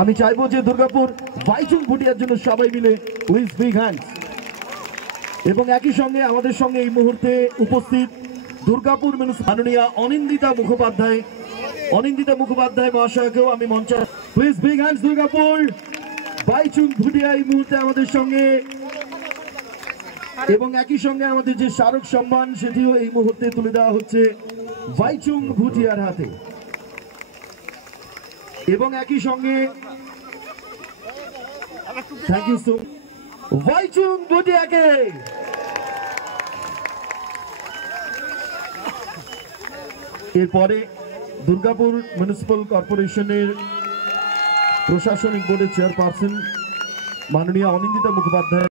আমি চাইবো যে দুর্গাপুর ভাইচুং ভুটিয়ার জন্য সবাই মিলে প্লিজ বিগ হ্যান্ডস। এবং একই সঙ্গে আমাদের সঙ্গে এই মুহূর্তে উপস্থিত দুর্গাপুর মাননীয়া অনিন্দিতা মুখোপাধ্যায় মহাশয়কেও আমি মঞ্চে please big hands. Durgapur Bhaichung Bhutia এই মুহূর্তে আমাদের সঙ্গে, এবং একই সঙ্গে আমাদের যে স্মারক সম্মান সেটিও এই মুহূর্তে তুলে দেওয়া হচ্ছে ভাইচুং ভুটিয়ার হাতে। এবং একই সঙ্গে থ্যাংক ইউ সো ভাইচুং ভুটিয়াকে। এরপরে দুর্গাপুর মিউনিসিপ্যাল কর্পোরেশনের প্রশাসনিক বোর্ডের চেয়ারপারসন মাননীয়া Anindita Mukhopadhyay.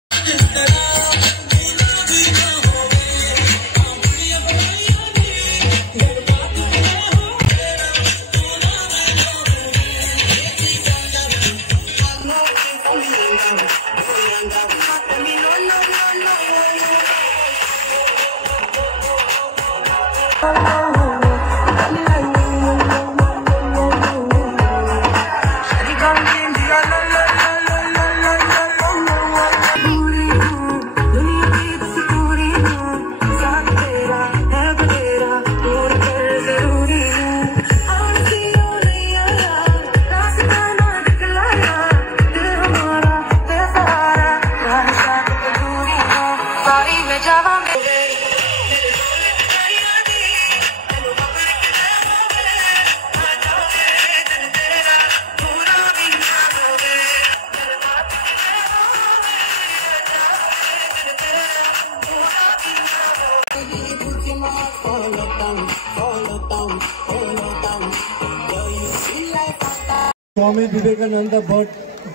Swami Vivekananda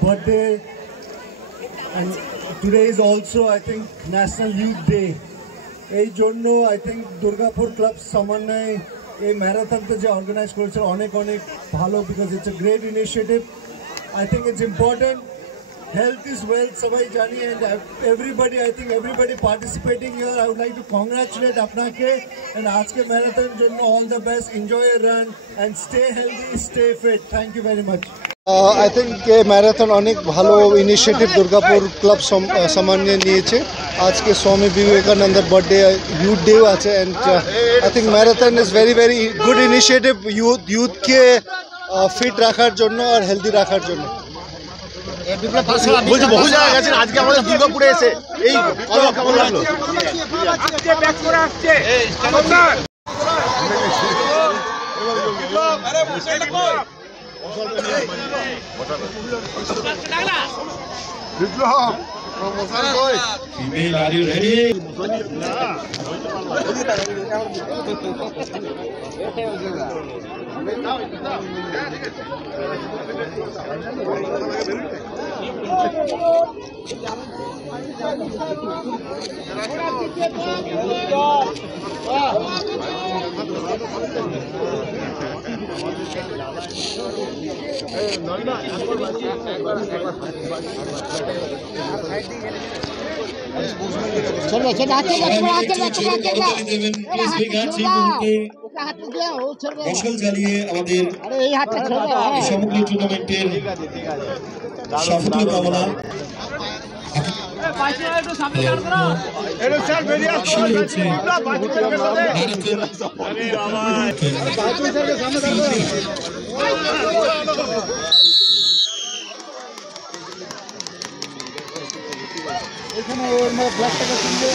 birthday, and today is also I think National Youth Day. এই জন্য I think Durgapur Club সমন্বয়ে এই ম্যারাথনটা যে অর্গানাইজ করেছে অনেক ভালো, because it's a great initiative. I think it's important. Health is wealth, sabai jani, and everybody, I think everybody participating here, I would like to congratulate apnake, and aajke marathon jonno all the best. Enjoy your run and stay healthy, stay fit. Thank you very much. I think marathon অনেক ভালো initiative Durgapur club সামান্য নিয়েছে। আজকে স্বামী বিবেকানন্দের birthday, youth ডেও আছে, and I think marathon is very good initiative ইউথকে ফিট রাখার জন্য আর হেলদি রাখার জন্য। বলছি বহু জায়গায় গেছেন, আজকে আমাদের দুর্গাপুরে এসে এই কেমন লাগলো? Female, are you ready? चलो चलो आके মশাল জ্বালিয়ে আমাদের সমগ্র টুর্নামেন্টের সাফল্য কামনা। এখানে ওর ব্লাড টাকা কিনবে।